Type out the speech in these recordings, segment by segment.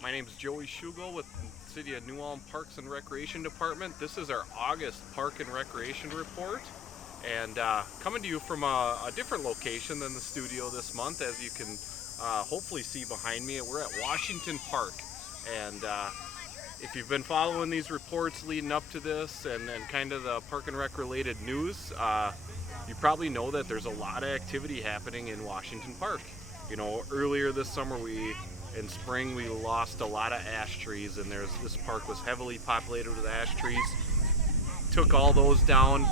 My name is Joey Schugel with the City of New Ulm Parks and Recreation Department. This is our August Park and Recreation Report, and coming to you from a different location than the studio this month. As you can hopefully see behind me, we're at Washington Park, and if you've been following these reports leading up to this and kind of the Park and Rec related news, you probably know that there's a lot of activity happening in Washington Park. You know, earlier this summer, in spring, we lost a lot of ash trees, and this park was heavily populated with ash trees. Took all those down,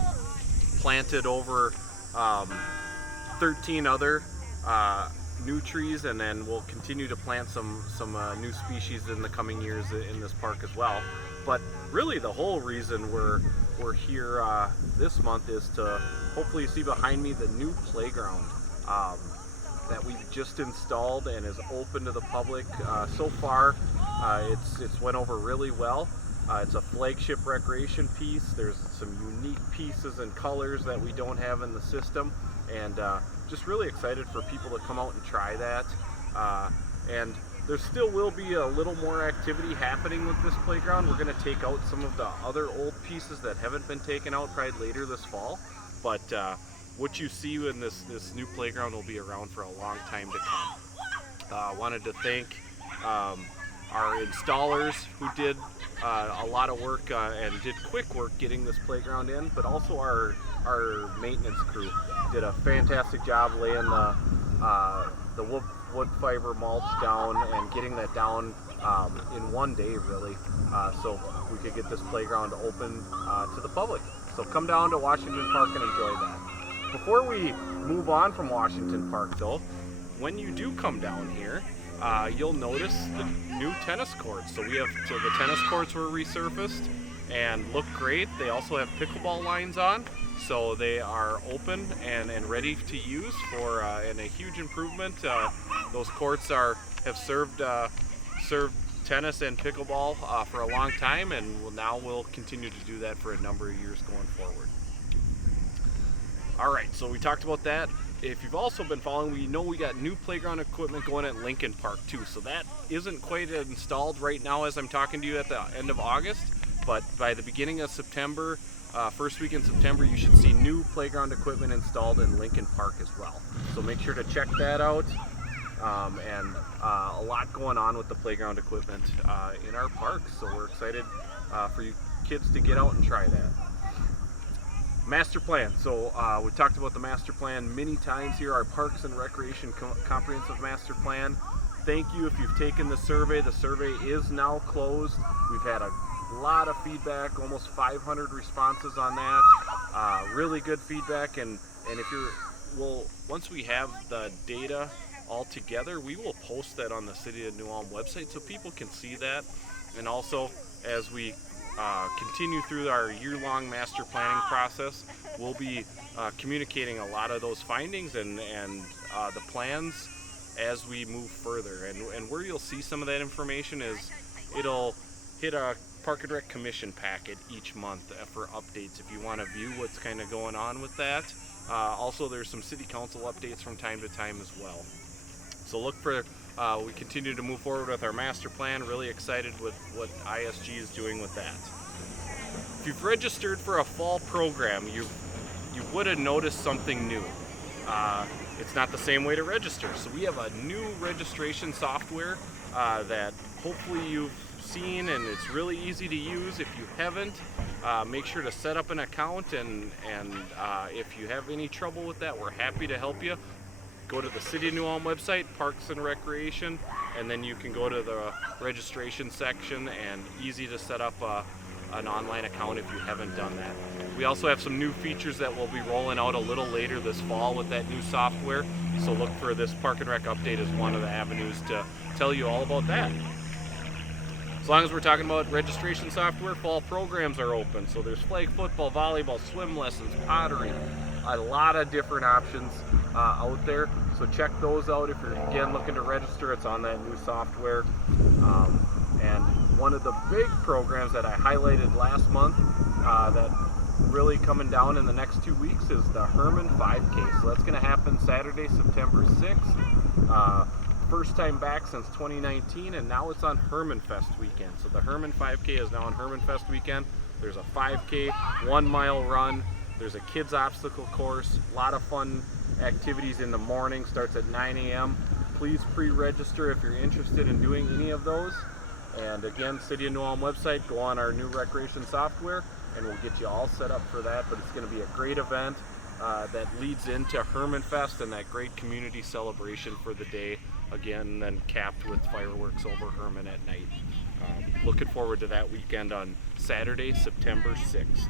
planted over 13 other new trees, and then we'll continue to plant some new species in the coming years in this park as well. But really, the whole reason we're here this month is to hopefully see behind me the new playground that we just installed and is open to the public. So far, it's went over really well. It's a flagship recreation piece. There's some unique pieces and colors that we don't have in the system, and just really excited for people to come out and try that. And there still will be a little more activity happening with this playground. We're going to take out some of the other old pieces that haven't been taken out probably later this fall, but what you see in this new playground will be around for a long time to come. Wanted to thank our installers who did a lot of work and did quick work getting this playground in, but also our maintenance crew did a fantastic job laying the wood fiber mulch down and getting that down in one day, really, so we could get this playground open to the public. So come down to Washington Park and enjoy that. Before we move on from Washington Park, though, when you do come down here, you'll notice the new tennis courts. So the tennis courts were resurfaced and look great. They also have pickleball lines on, so they are open and ready to use for and a huge improvement. Those courts have served tennis and pickleball for a long time, and now will continue to do that for a number of years going forward. All right, so we talked about that. If you've also been following, we know we got new playground equipment going at Lincoln Park too. So that isn't quite installed right now as I'm talking to you at the end of August, but by the beginning of September, first week in September, you should see new playground equipment installed in Lincoln Park as well. So make sure to check that out. And a lot going on with the playground equipment in our parks. So we're excited for you kids to get out and try that. Master plan. So we talked about the master plan many times here, our Parks and Recreation Comprehensive Master Plan. Thank you if you've taken the survey. The survey is now closed. We've had a lot of feedback, almost 500 responses on that. Really good feedback, and once we have the data all together, we will post that on the City of New Ulm website so people can see that. And also, as we continue through our year-long master planning process, we'll be communicating a lot of those findings and the plans as we move further. And where you'll see some of that information is it'll hit a Park and Rec Commission packet each month for updates if you want to view what's kind of going on with that. Also, there's some City Council updates from time to time as well. So look for we continue to move forward with our master plan. Really excited with what ISG is doing with that. If you've registered for a fall program, you would have noticed something new. It's not the same way to register. So we have a new registration software that hopefully you've seen, and it's really easy to use. If you haven't, make sure to set up an account, and if you have any trouble with that, we're happy to help you. Go to the City of New Ulm website, Parks and Recreation, and then you can go to the registration section, and easy to set up an online account if you haven't done that. We also have some new features that we'll be rolling out a little later this fall with that new software, so look for this Park and Rec update as one of the avenues to tell you all about that. As long as we're talking about registration software, fall programs are open, so there's flag football, volleyball, swim lessons, pottery, a lot of different options out there. So check those out if you're again looking to register. It's on that new software. And one of the big programs that I highlighted last month that really coming down in the next 2 weeks is the Herman 5K. So that's going to happen Saturday, September 6th. first time back since 2019, and now it's on Hermanfest weekend. So the Herman 5K is now on Hermanfest weekend. There's a 5K, 1 mile run. There's a kids obstacle course. A lot of fun activities in the morning. Starts at 9 a.m. Please pre-register if you're interested in doing any of those. And again, City of New Ulm website, go on our new recreation software, and we'll get you all set up for that. But it's going to be a great event that leads into Hermanfest and that great community celebration for the day. Again, then capped with fireworks over Herman at night. Looking forward to that weekend on Saturday, September 6th.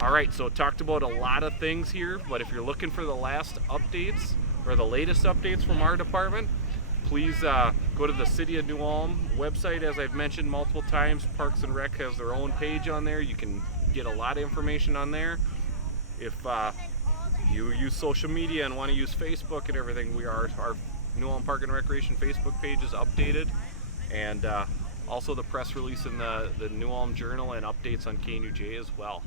All right, so talked about a lot of things here, but if you're looking for the last updates or the latest updates from our department, please go to the City of New Ulm website. As I've mentioned multiple times, Parks and Rec has their own page on there. You can get a lot of information on there. If you use social media and want to use Facebook and everything, our New Ulm Park and Recreation Facebook page is updated, and also the press release in the New Ulm Journal and updates on KNUJ as well.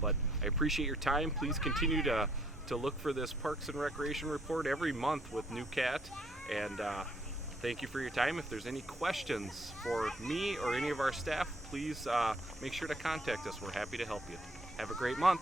But I appreciate your time. Please continue to look for this Parks and Recreation report every month with NewCat, and thank you for your time. If there's any questions for me or any of our staff, please make sure to contact us. We're happy to help you. Have a great month.